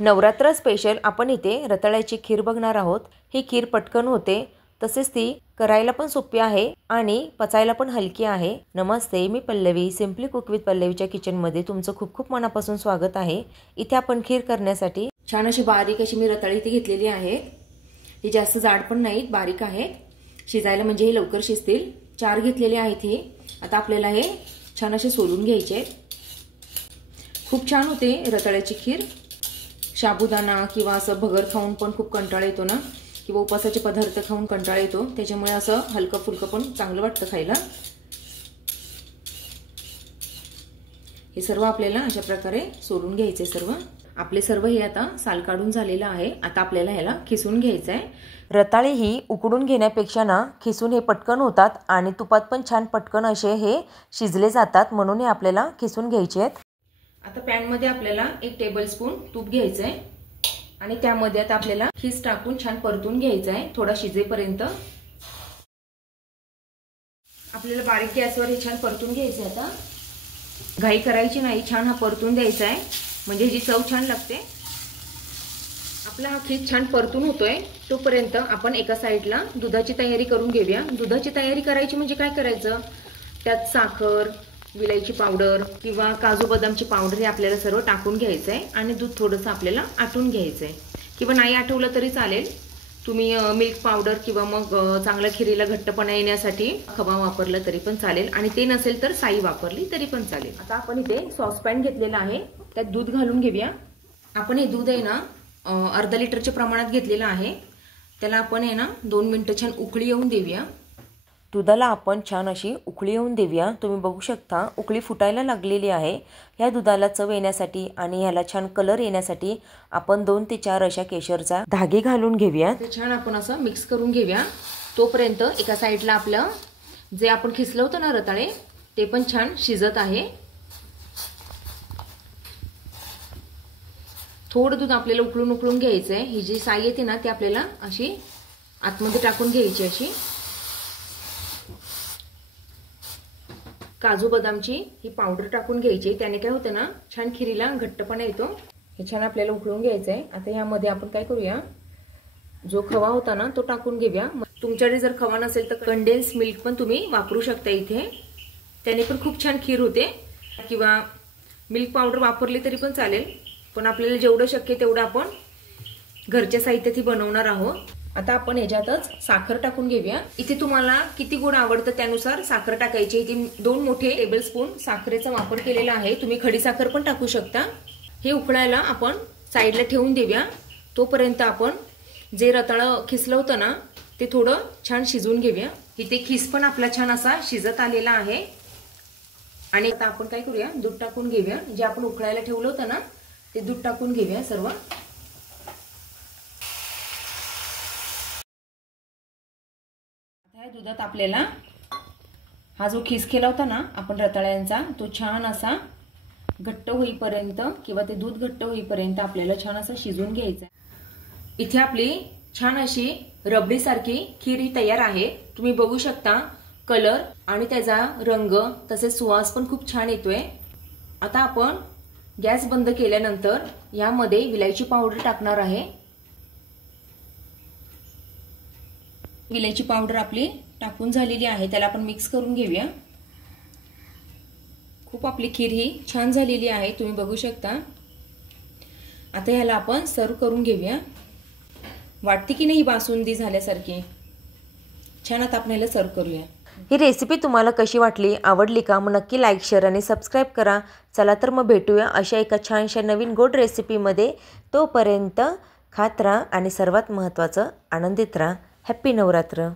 Navratra special आपण इथे रताळ्याची खीर बघणार आहोत। ही खीर पटकन होते, तसेच ती करायला पण सोपी आहे आणि पचायला पण हलकी आहे। नमस्ते, मी पल्लवी, सिम्पली कुक विथ पल्लवीच्या किचनमध्ये तुमचं खूप खूप मनापासून स्वागत आहे। इथे आपण खीर करण्यासाठी छान अशी बारीक अशी मी रताळी इथे घेतलेली आहे। ही जास्त जाड पण नाहीत, बारीक आहेत, शिजायला म्हणजे हे लवकर शिजतील। 4 घेतलेले आहेत हे। आता आपल्याला हे छान असे सोलून घ्यायचे। खूप छान होते रताळ्याची खीर। साबुदाणा किंवा असं भगर खाऊन पण खूप कंटाळा येतो ना, किंवा उपासाचे पदार्थ खाऊन कंटाळा येतो, त्याच्यामुळे असं हलकं फुलकं पण चांगलं वाटतं खायला। हे सर्व आपल्याला अशा प्रकारे सोलून घ्यायचे सर्व। आपले सर्व हे आता साल काढून झालेलं आहे। आता आपल्याला ह्याला खिसून घ्यायचं आहे। रताळे ही उकडून घेण्यापेक्षा ना खिसून हे पटकन होतात आणि तुपात पण छान पटकन असे हे शिजले जातात, म्हणून हे आपल्याला खिसून घ्यायचे आहेत। आता पॅन मध्ये आपल्याला 1 टेबलस्पून तूप घ्यायचं आहे आणि त्यामध्ये आता आपल्याला खीस टाकून छान परतून घ्यायचं आहे थोडा शिजेपर्यंत। आपल्याला बारीक गॅसवर हे छान परतून घ्यायचं आहे। आता घाई करायची नाही, छान हा परतून द्यायचा आहे, म्हणजे जी चव छान लागते। आपला हा खीस छान परतून होतोय, तोपर्यंत आपण एका साईडला दुधाची तयारी करून घेऊया। दुधाची तयारी करायची म्हणजे काय करायचं, त्यात साखर, विलायची पावडर किंवा काजू बदामची पावडर हे आपल्याला सर्व टाकून घ्यायचं आहे आणि दूध थोडंसं आपल्याला आटून घ्यायचं आहे, किंवा नाही आटवलं तरी चालेल। तुम्ही मिल्क पावडर किंवा मग चांगल्या खिरीला घट्टपणा येण्यासाठी खवा वापरला तरी पण चालेल, आणि ते नसेल तर साई वापरली तरी पण चालेल। आता आपण इथे सॉसपॅन घेतलेला आहे, त्यात दूध घालून घेऊया। आपण हे दूध आहे ना अर्धा लिटरच्या प्रमाणात घेतलेलं आहे। त्याला आपण आहे ना 2 मिनिटं छान उकळी येऊन देऊया। दुधाला आपण छान अशी उकळी येऊन देऊया। तुम्ही बघू शकता उकळी फुटायला लागलेली आहे। ह्या दुधाला चव येण्यासाठी आणि ह्याला छान कलर येण्यासाठी आपण 2 ते 4 अशा केशरचा धागे घालून घेऊया। ते छान आपण असं मिक्स करून घेऊया। तोपर्यंत एका साईडला आपलं जे आपण खिसलं होतं ना रताळे, ते पण छान शिजत आहे। थोडं दूध आपल्याला उकळून घ्यायचं आहे। ही जी साई येते ना ती आपल्याला अशी आतमध्ये टाकून घ्यायची। अशी काजू बदामची ही पावडर टाकून घ्यायची, त्याने काय होतं ना छान खिरीला घट्टपणा येतो। हे छान आपल्याला उकळून घ्यायचं आहे। आता यामध्ये आपण काय करूया, जो खवा होता ना तो टाकून घेऊया। तुमच्याकडे जर खवा नसेल तर कंडेन्स मिल्क पण तुम्ही वापरू शकता इथे, त्याने पण खूप छान खीर होते, किंवा मिल्क पावडर वापरली तरी पण चालेल, पण आपल्याला जेवढं शक्य तेवढं आपण घरच्या साहित्यात ही बनवणार आहोत। आता आपण ह्याच्यातच साखर टाकून घेऊया। इथे तुम्हाला किती गोड आवडतं त्यानुसार साखर टाकायची। इथे 2 मोठे टेबलस्पून साखरेचा वापर केलेला आहे, तुम्ही खडी साखर पण टाकू शकता। हे उकळायला आपण साईडला ठेवून देऊया। तोपर्यंत आपण जे रताळं खिसलं होतं ना ते थोडं छान शिजवून घेऊया। इथे खीस पण आपला छान असा शिजत आलेला आहे। आणि आता आपण काय करूया, दूध टाकून घेऊया। जे आपण उकळायला ठेवलं होतं ना ते दूध टाकून घेऊया सर्व। ह्या दुधात आपल्याला हा जो खीस केला होता ना आपण रताळ्यांचा, तो छान असा घट्ट होईपर्यंत किंवा ते दूध घट्ट होईपर्यंत आपल्याला छान असा शिजवून घ्यायचा। इथे आपली छान अशी रबडी सारखी खीर ही तयार आहे। तुम्ही बघू शकता कलर आणि त्याचा रंग तसेच सुवास पण खूप छान येतोय। आता आपण गॅस बंद केल्यानंतर यामध्ये विलायची पावडर टाकणार आहे। विलायची पावडर आपली टाकून झालेली आहे, त्याला आपण मिक्स करून घेऊया। खूप आपली खीर ही छान झालेली आहे, तुम्ही बघू शकता। आता ह्याला आपण सर्व करून घेऊया। वाटते की नाही बासुंदी झाल्यासारखी छान। आता आपण ह्याला सर्व करूया। ही रेसिपी तुम्हाला कशी वाटली, आवडली का? मग नक्की लाईक, शेअर आणि सबस्क्राईब करा। चला तर मग भेटूया अशा एका छानशा नवीन गोड रेसिपीमध्ये। तोपर्यंत खात राहा आणि सर्वात महत्त्वाचं आनंदित राहा। हॅप्पी नवरात्र।